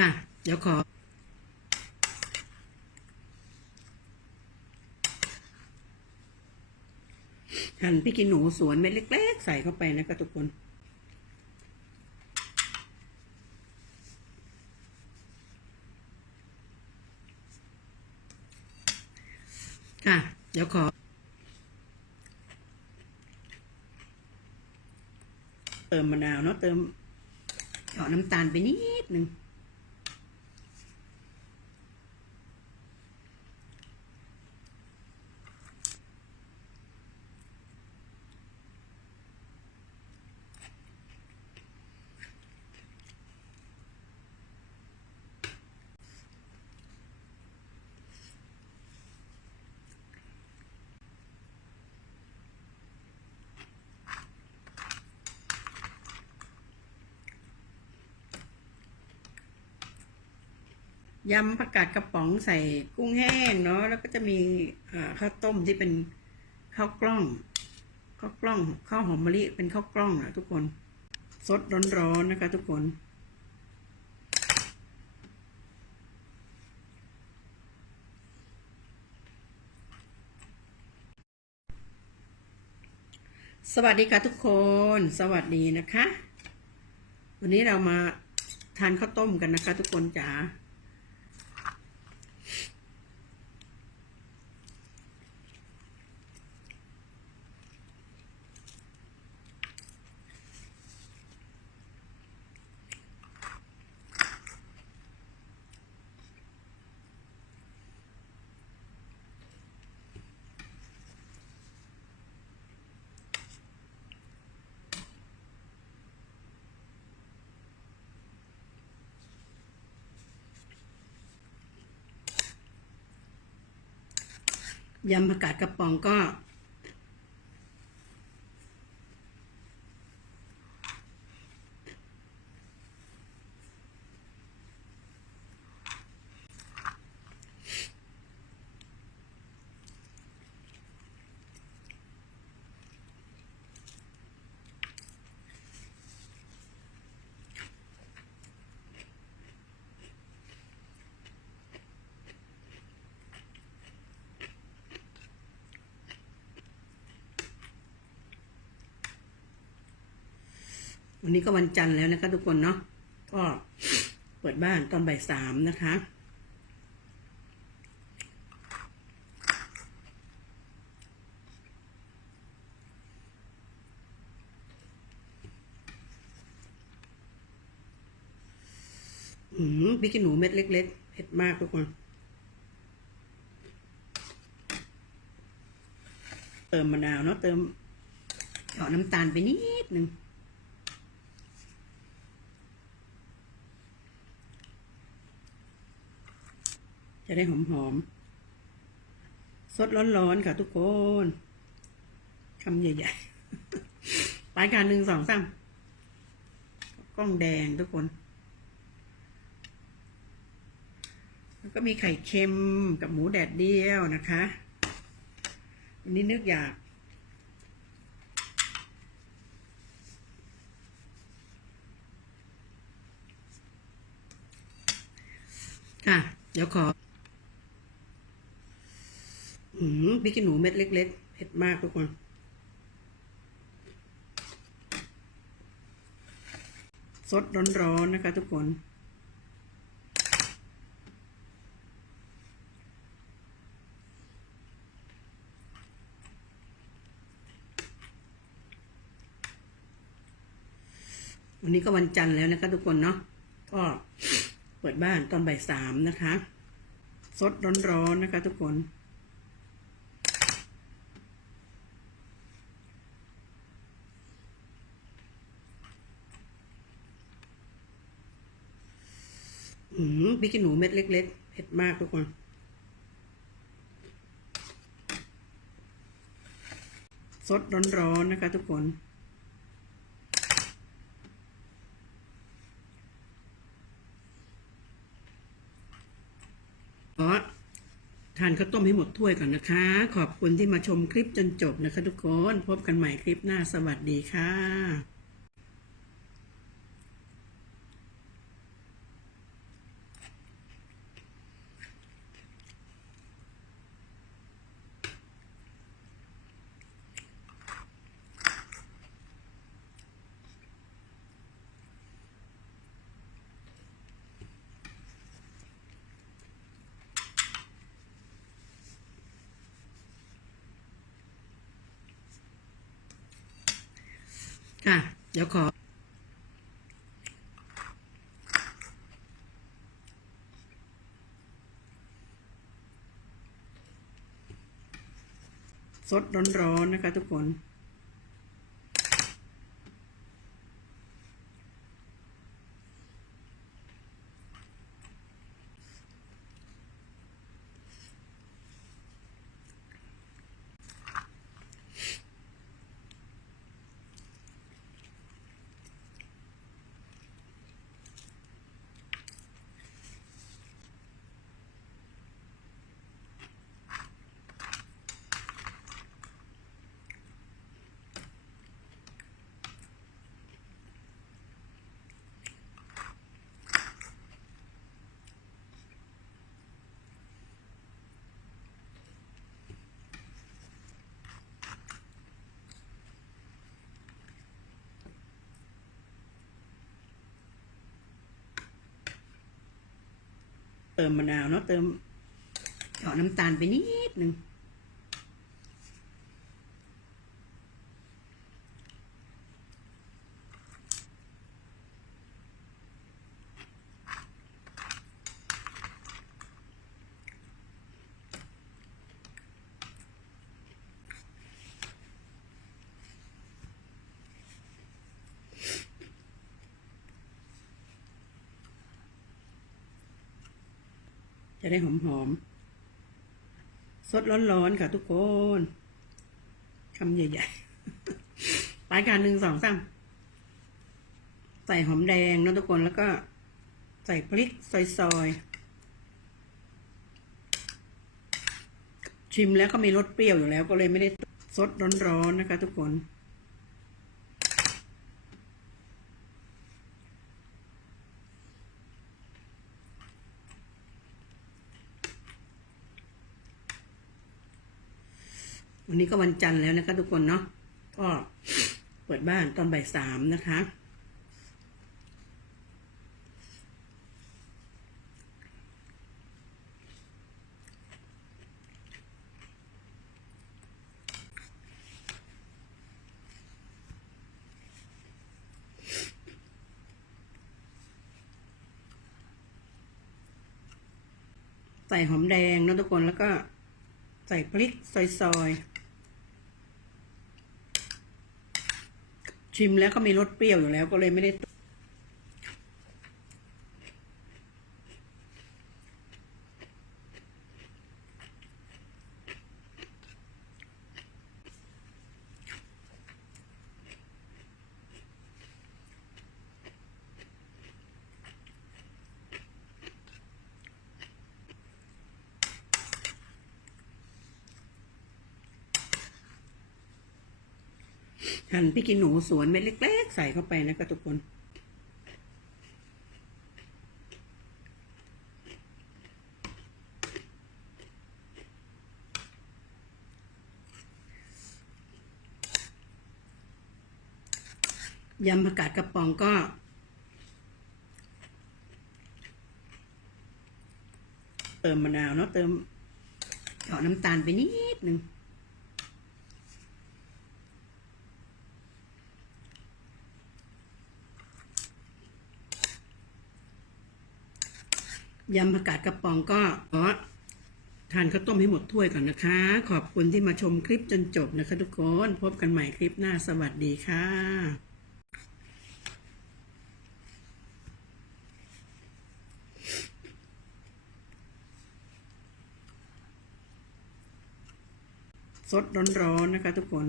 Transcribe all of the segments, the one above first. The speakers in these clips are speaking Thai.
ค่ะ เดี๋ยวขอ หั่นพริกขี้หนูสวนเม็ดเล็ก ๆ ใส่เข้าไปนะคะทุกคนค่ะ เดี๋ยวขอเติมมะนาวเนาะเติมเหยาะน้ำตาลไปนิดนึง ยำผักกาดกระป๋องใส่กุ้งแห้งเนาะแล้วก็จะมีข้าวต้มที่เป็นข้าวกล้องข้าวกล้องข้าวหอมมะลิเป็นข้าวกล้องอะทุกคนสดร้อนๆนะคะ ทุกคน สวัสดีค่ะทุกคน สวัสดีนะคะ วันนี้เรามาทานข้าวต้มกันนะคะ ทุกคนจ๋า ยำผักกาดกระป๋องก็ วันนี้ก็วันจันทร์แล้วนะคะ ทุกคนเนาะก็เปิดบ้านตอนบ่ายสามนะคะอืมพริกขี้หนูเม็ดเล็ก ๆ เผ็ดมากทุกคน เติมมะนาวเนาะเติมหยาะน้ำตาลไปนิดนึง จะได้หอมๆสดร้อนๆค่ะทุกคนคำใหญ่ๆไปการหนึ่งสองสามกล้องแดงทุกคน แล้วก็มีไข่เค็มกับหมูแดดเดียวนะคะวันนี้นึกอยากค่ะ เดี๋ยวขอ อืมพริกขี้หนูเม็ดเล็ก ๆ เผ็ดมากทุกคนสดร้อนๆนะคะทุกคนวันนี้ก็วันจันทร์แล้วนะคะทุกคนเนาะก็เปิดบ้านตอนบ่ายสามนะคะ สดร้อนๆนะคะทุกคน อืมพริกขี้หนูเม็ดเล็ก ๆ เผ็ดมากทุกคนสดร้อนๆนะคะทุกคน ขอทานข้าวต้มให้หมดถ้วยก่อนนะคะ ขอบคุณที่มาชมคลิปจนจบนะคะทุกคน พบกันใหม่คลิปหน้าสวัสดีค่ะ ค่ะ เดี๋ยวขอ สดร้อนๆนะคะทุกคน เติมมะนาวเนาะเติมหยาะน้ำตาลไปนิดนึง ได้หอมๆสดร้อนๆค่ะทุกคนคำใหญ่ๆปลายการหนึ่งสองสามใส่หอมแดงนะทุกคนแล้วก็ใส่พริกซอยๆ ชิมแล้วก็มีรสเปรี้ยวอยู่แล้วก็เลยไม่ได้สดร้อนๆนะคะทุกคน วันนี้ก็วันจันทร์แล้วนะคะ ทุกคนเนาะก็เปิดบ้านตอนบ่ายสามนะคะใส่หอมแดงนะทุกคนแล้วก็ใส่พริกซอยๆ ชิมแล้วก็มีรสเปรี้ยวอยู่แล้วก็เลยไม่ได้ หั่นพริกขี้หนูสวนเม็ดเล็กๆ ใส่เข้าไปนะคะทุกคนยำผักกาดกระป๋องก็ เติมมะนาวเนาะเติมเหยาะน้ำตาลไปนิดนึง ยำผักกาดกระป๋องก็ขอทานข้าวต้มให้หมดถ้วยก่อนนะคะ ขอบคุณที่มาชมคลิปจนจบนะคะทุกคน พบกันใหม่คลิปหน้าสวัสดีค่ะสดร้อนๆนะคะทุกคน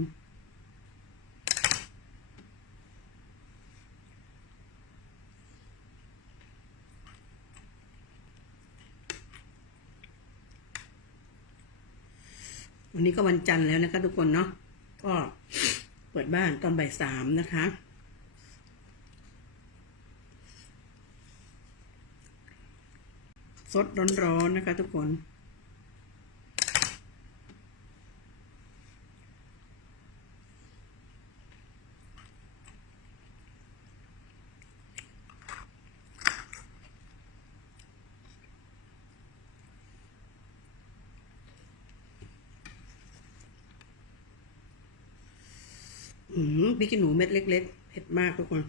วันนี้ก็วันจันทร์แล้วนะคะ ทุกคนเนาะก็เปิดบ้านตอนบ่ายสามนะคะ สดร้อนๆนะคะ ทุกคน พริกขี้หนูเม็ดเล็ก ๆ เผ็ดมากทุกคน